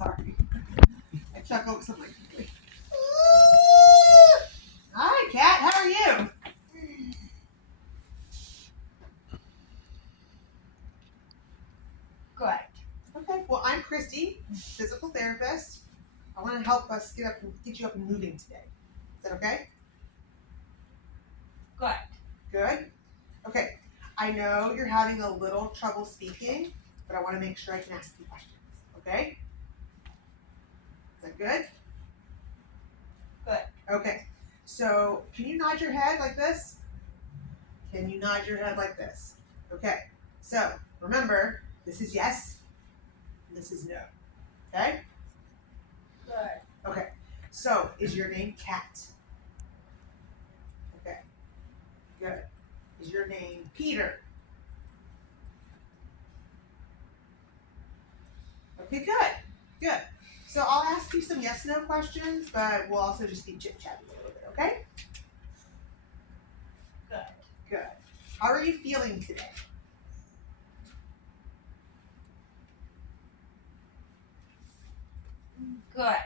Sorry. I chuckle because I'm like, hi, Kat. How are you? Good. Okay. Well, I'm Christy, physical therapist. I want to help us get you up and moving today. Is that okay? Good. Good? Okay. I know you're having a little trouble speaking, but I want to make sure I can ask you questions. Okay? Is that good? Good. Okay. So, can you nod your head like this? Can you nod your head like this? Okay. So, remember, this is yes, and this is no. Okay? Good. Okay. So, is your name Kat? Okay. Good. Is your name Peter? Okay, good. Good. So I'll ask you some yes/no questions, but we'll also just be chit-chatting a little bit, okay? Good. Good. How are you feeling today? Good.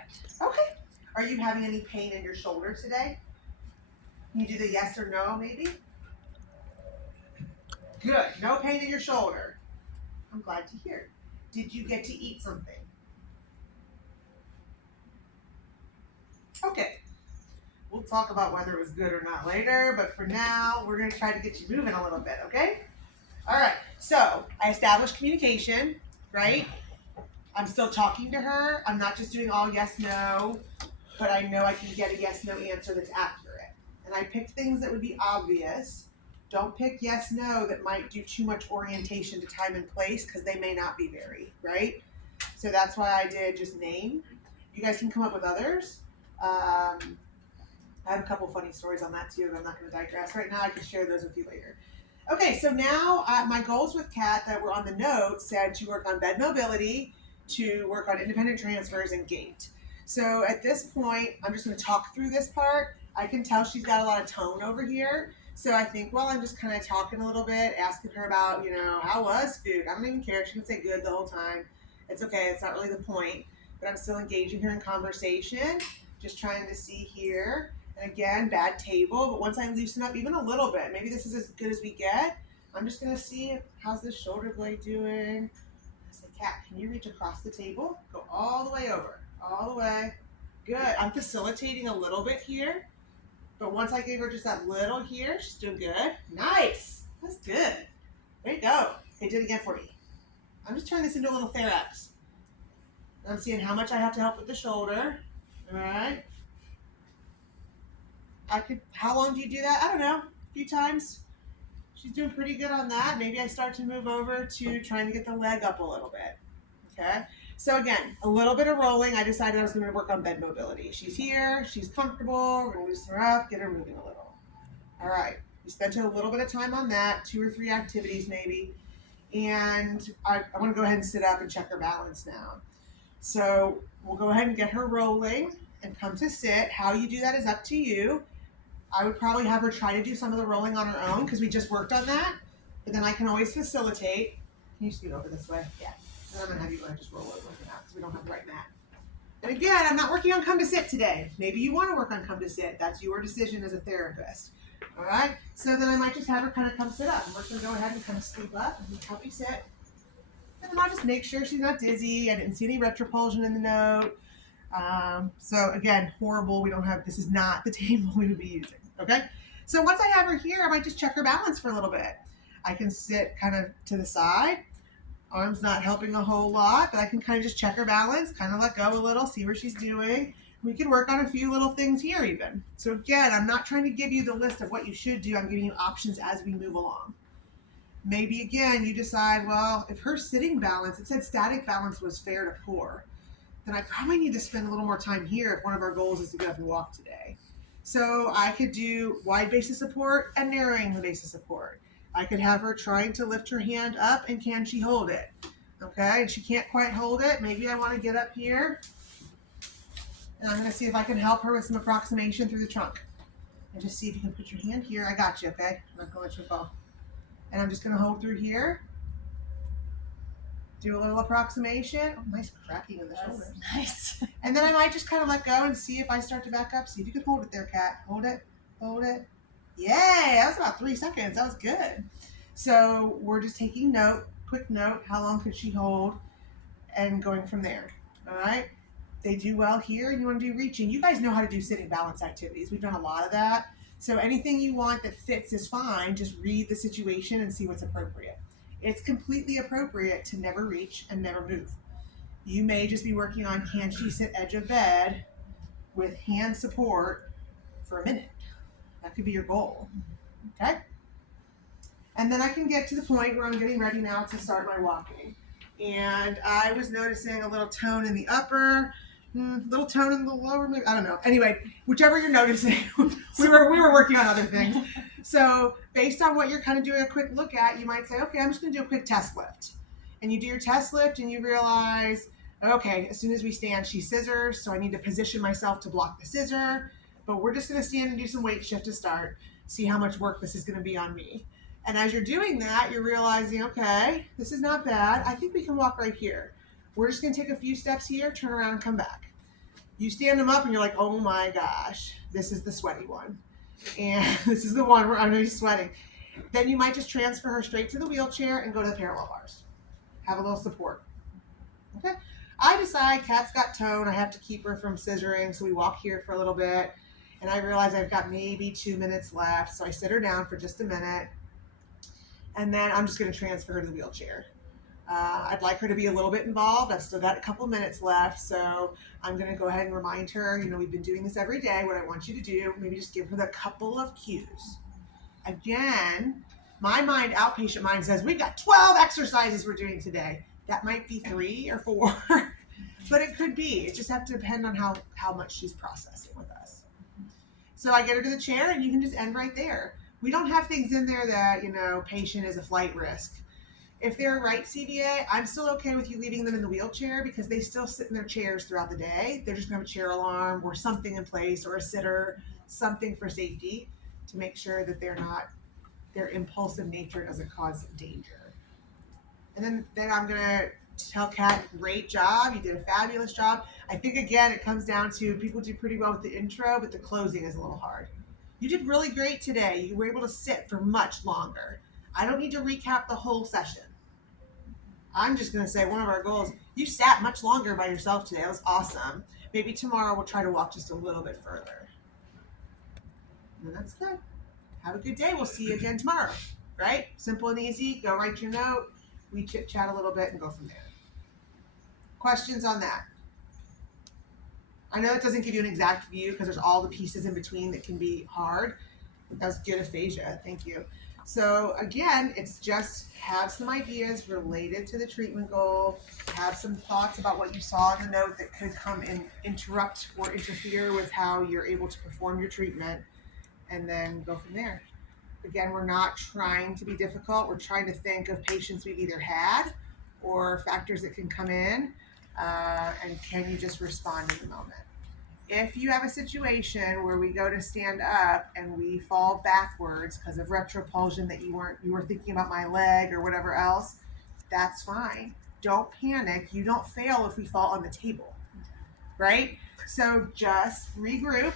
Okay. Are you having any pain in your shoulder today? Can you do the yes or no, maybe? Good. No pain in your shoulder. I'm glad to hear. Did you get to eat something? Okay. We'll talk about whether it was good or not later, but for now, we're going to try to get you moving a little bit, okay? All right. So I established communication, right? I'm still talking to her. I'm not just doing all yes, no, but I know I can get a yes, no answer that's accurate. And I picked things that would be obvious. Don't pick yes, no that might do too much orientation to time and place because they may not be very, right? So that's why I did just name. You guys can come up with others. I have a couple funny stories on that too, but I'm not going to digress right now. I can share those with you later. Okay, so now my goals with Kat that were on the note said to work on bed mobility, to work on independent transfers, and gait. So at this point, I'm just going to talk through this part. I can tell she's got a lot of tone over here. So I think while I'm just kind of talking a little bit, asking her about, how was food? I don't even care. She can say good the whole time. It's okay. It's not really the point. But I'm still engaging her in conversation, just trying to see here. And again, bad table, but once I loosen up even a little bit, maybe this is as good as we get, I'm just going to see how's this shoulder blade doing. I say, Kat, can you reach across the table? Go all the way over, all the way. Good. I'm facilitating a little bit here, but once I gave her just that little here, she's doing good. Nice. That's good. There you go. Okay, do it again for me. I'm just turning this into a little TherX. I'm seeing how much I have to help with the shoulder. All right. How long do you do that? I don't know, a few times. She's doing pretty good on that. Maybe I start to move over to trying to get the leg up a little bit. Okay. So again, a little bit of rolling. I decided I was going to work on bed mobility. She's here. She's comfortable. We're going to loosen her up, get her moving a little. All right. We spent a little bit of time on that, 2 or 3 activities maybe. And I want to go ahead and sit up and check her balance now. So we'll go ahead and get her rolling and come to sit. How you do that is up to you. I would probably have her try to do some of the rolling on her own because we just worked on that. But then I can always facilitate. Can you scoot over this way? Yeah. And I'm going to have you go ahead and just roll over for now because we don't have the right mat. And again, I'm not working on come to sit today. Maybe you want to work on come to sit. That's your decision as a therapist. All right? So then I might just have her kind of come sit up. And we're just going to go ahead and kind of scoop up and help you sit. And then I'll just make sure she's not dizzy. I didn't see any retropulsion in the note. So again, horrible. This is not the table we would be using. Okay. So once I have her here, I might just check her balance for a little bit. I can sit kind of to the side. Arms not helping a whole lot, but I can kind of just check her balance, kind of let go a little, see where she's doing. We can work on a few little things here even. So again, I'm not trying to give you the list of what you should do. I'm giving you options as we move along. Maybe again, you decide, well, if her sitting balance, it said static balance was fair to poor, then I probably need to spend a little more time here if one of our goals is to get up and walk today. So I could do wide base of support and narrowing the base of support. I could have her trying to lift her hand up, and can she hold it? Okay, and she can't quite hold it. Maybe I want to get up here, and I'm going to see if I can help her with some approximation through the trunk. And just see if you can put your hand here. I got you, okay? I'm not going to let you fall. And I'm just going to hold through here do a little approximation. Oh, nice cracking in the shoulders. Nice. And then I might just kind of let go and see if I start to back up. See if you can hold it there, Kat. Hold it. Hold it. Yay! That was about 3 seconds. That was good. So we're just taking note, quick note. How long could she hold? And going from there. All right? They do well here. You want to do reaching. You guys know how to do sitting balance activities. We've done a lot of that. So anything you want that fits is fine. Just read the situation and see what's appropriate. It's completely appropriate to never reach and never move. You may just be working on, can she sit edge of bed with hand support for a minute? That could be your goal. Okay? And then I can get to the point where I'm getting ready now to start my walking. And I was noticing a little tone in the upper, little tone in the lower, maybe, I don't know. Anyway, whichever you're noticing, we were working on other things. So based on what you're kind of doing a quick look at, you might say, okay, I'm just going to do a quick test lift. And you do your test lift and you realize, okay, as soon as we stand, she scissors, so I need to position myself to block the scissor. But we're just going to stand and do some weight shift to start, see how much work this is going to be on me. And as you're doing that, you're realizing, okay, this is not bad. I think we can walk right here. We're just going to take a few steps here, turn around and come back. You stand them up and you're like, oh my gosh, this is the sweaty one. And this is the one where I'm going to be sweating. Then you might just transfer her straight to the wheelchair and go to the parallel bars. Have a little support. Okay? I decide Kat's got tone. I have to keep her from scissoring, so we walk here for a little bit. And I realize I've got maybe 2 minutes left, so I sit her down for just a minute. And then I'm just going to transfer her to the wheelchair. I'd like her to be a little bit involved. I've still got a couple minutes left, so I'm going to go ahead and remind her, we've been doing this every day. What I want you to do, maybe just give her the couple of cues. Again, my mind, outpatient mind, says we've got 12 exercises we're doing today. That might be 3 or 4, but it could be. It just have to depend on how much she's processing with us. So I get her to the chair, and you can just end right there. We don't have things in there that, patient is a flight risk. If they're right CVA, I'm still okay with you leaving them in the wheelchair because they still sit in their chairs throughout the day. They're just going to have a chair alarm or something in place or a sitter, something for safety to make sure that their impulsive nature doesn't cause danger. And then I'm going to tell Kat, great job. You did a fabulous job. I think, again, it comes down to people do pretty well with the intro, but the closing is a little hard. You did really great today. You were able to sit for much longer. I don't need to recap the whole session. I'm just going to say one of our goals, you sat much longer by yourself today. That was awesome. Maybe tomorrow we'll try to walk just a little bit further. And that's good. Have a good day. We'll see you again tomorrow. Right? Simple and easy. Go write your note. We chit-chat a little bit and go from there. Questions on that? I know it doesn't give you an exact view because there's all the pieces in between that can be hard. That was good aphasia. Thank you. So again, it's just have some ideas related to the treatment goal, have some thoughts about what you saw in the note that could come and interrupt or interfere with how you're able to perform your treatment, and then go from there. Again, we're not trying to be difficult. We're trying to think of patients we've either had or factors that can come in, and can you just respond in the moment. If you have a situation where we go to stand up and we fall backwards because of retropulsion that you were thinking about my leg or whatever else, that's fine. Don't panic. You don't fail if we fall on the table, right? So just regroup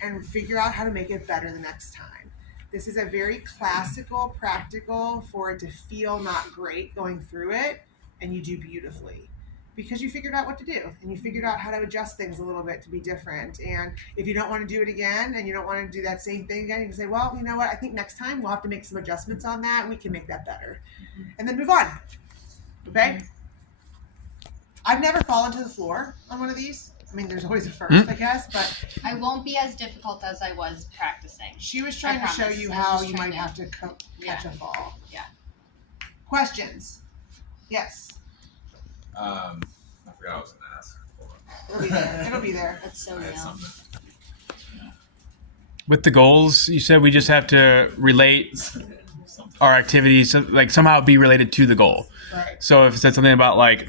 and figure out how to make it better the next time. This is a very classical, practical for it to feel not great going through it, and you do beautifully. Because you figured out what to do and you figured out how to adjust things a little bit to be different. And if you don't want to do it again and you don't want to do that same thing again, you can say, well, you know what? I think next time we'll have to make some adjustments on that and we can make that better. And then move on. Okay? I've never fallen to the floor on one of these. I mean, there's always a first, I guess, but I won't be as difficult as I was practicing. She was trying to show you how you might have to catch a fall. Yeah. Questions? Yes. I forgot I was gonna ask. It'll be there. It'll be there. That's so I had young. something. With the goals, you said we just have to relate our activities, like somehow be related to the goal. Right. So if it said something about like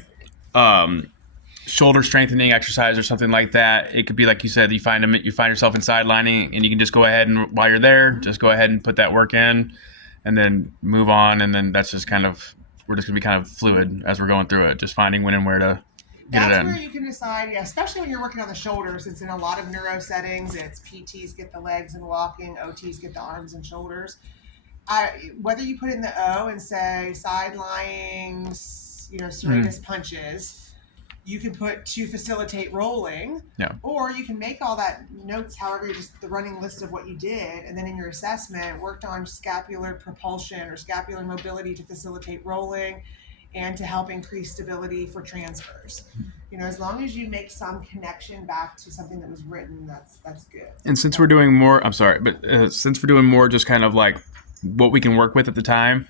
shoulder strengthening exercise or something like that, it could be like you said, you find yourself in sidelining, and you can just go ahead and while you're there, just go ahead and put that work in, and then move on, and then that's just kind of we're just gonna be kind of fluid as we're going through it, just finding when and where to get That's it where in. you can decide, yeah, especially when you're working on the shoulders. It's in a lot of neuro settings. It's PTs get the legs and walking, OTs get the arms and shoulders. Whether you put in the O and say side lying, serratus punches, you can put to facilitate rolling, Yeah. or you can make all that notes, however, just the running list of what you did, and then in your assessment, worked on scapular propulsion or scapular mobility to facilitate rolling and to help increase stability for transfers. As long as you make some connection back to something that was written, that's good. And since we're doing more, I'm sorry, but since we're doing more just kind of like what we can work with at the time,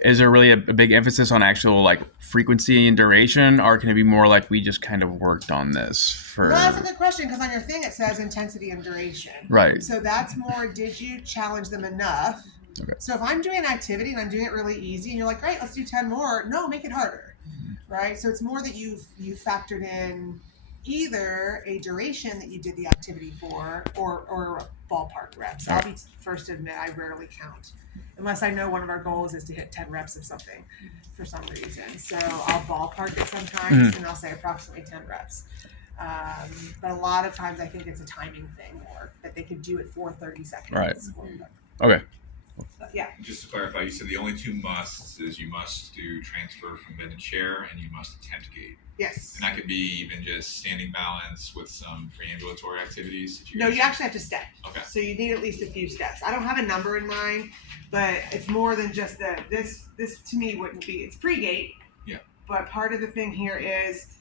is there really a big emphasis on actual like frequency and duration, or can it be more like we just kind of worked on this for? No, that's a good question, because on your thing it says intensity and duration. Right. So that's more, did you challenge them enough? Okay. So if I'm doing an activity and I'm doing it really easy and you're like, great, let's do 10 more. No, make it harder. Right? So it's more that you factored in either a duration that you did the activity for or ballpark reps. I'll be first to admit I rarely count unless I know one of our goals is to hit 10 reps of something for some reason. So I'll ballpark it sometimes and I'll say approximately 10 reps. But a lot of times I think it's a timing thing more, that they could do it for 30 seconds. Right. Or whatever. Okay. But yeah. Just to clarify, you said the only two musts is you must do transfer from bed to chair and you must attempt gait. Yes. And that could be even just standing balance with some preambulatory activities. No, you actually have to step. Okay. So you need at least a few steps. I don't have a number in mind, but it's more than just that. This to me wouldn't be. It's pre-gate. Yeah. But part of the thing here is,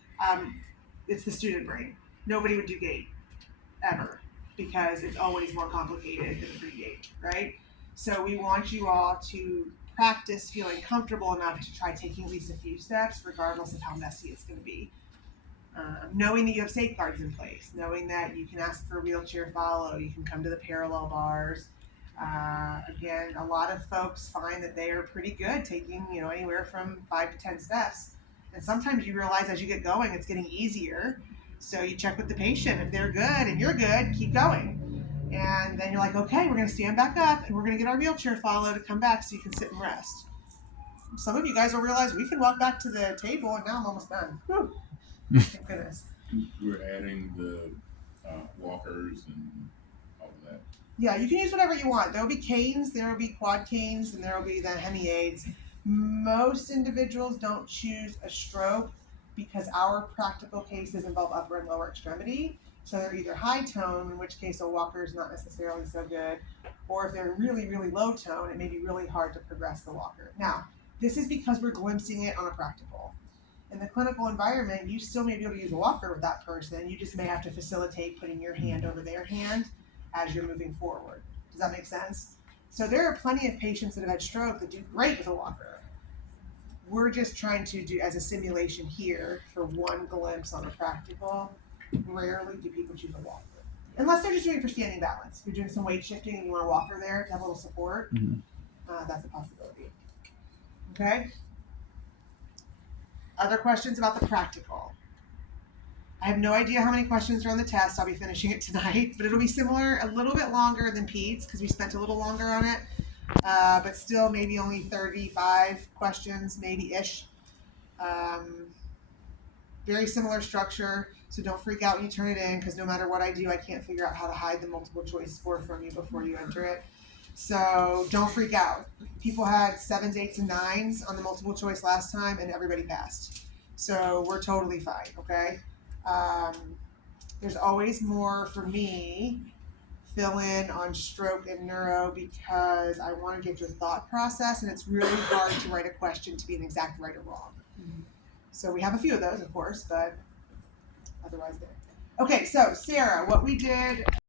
it's the student brain. Nobody would do gate ever because it's always more complicated than the pre-gate, right? So we want you all to practice feeling comfortable enough to try taking at least a few steps, regardless of how messy it's going to be. Knowing that you have safeguards in place, knowing that you can ask for a wheelchair follow, you can come to the parallel bars. Again, a lot of folks find that they are pretty good taking, anywhere from 5 to 10 steps. And sometimes you realize as you get going, it's getting easier. So you check with the patient. If they're good and you're good, keep going. And then you're like, okay, we're going to stand back up and we're going to get our wheelchair follow to come back so you can sit and rest. Some of you guys will realize we can walk back to the table and now I'm almost done. Whew. Thank goodness. We're adding the walkers and all of that. Yeah, you can use whatever you want. There will be canes, there will be quad canes, and there will be the hemi aids. Most individuals don't choose a stroke because our practical cases involve upper and lower extremity. So they're either high tone, in which case a walker is not necessarily so good, or if they're really, really low tone, it may be really hard to progress the walker. Now, this is because we're glimpsing it on a practical. In the clinical environment, you still may be able to use a walker with that person. You just may have to facilitate putting your hand over their hand as you're moving forward. Does that make sense? So there are plenty of patients that have had stroke that do great with a walker. We're just trying to do as a simulation here for one glimpse on a practical. Rarely do people choose a walker. Unless they're just doing it for standing balance. If you're doing some weight shifting and you want a walker there to have a little support, that's a possibility. Okay? Other questions about the practical? I have no idea how many questions are on the test. I'll be finishing it tonight, but it'll be similar, a little bit longer than PEDS because we spent a little longer on it, but still maybe only 35 questions, maybe-ish. Very similar structure, so don't freak out when you turn it in because no matter what I do, I can't figure out how to hide the multiple choice score from you before you enter it. So don't freak out. People had 7s, 8s, and 9s on the multiple choice last time and everybody passed. So we're totally fine, okay? There's always more for me fill in on stroke and neuro because I want to get your thought process and it's really hard to write a question to be an exact right or wrong. So we have a few of those, of course, but otherwise there. Okay, so Sarah, what we did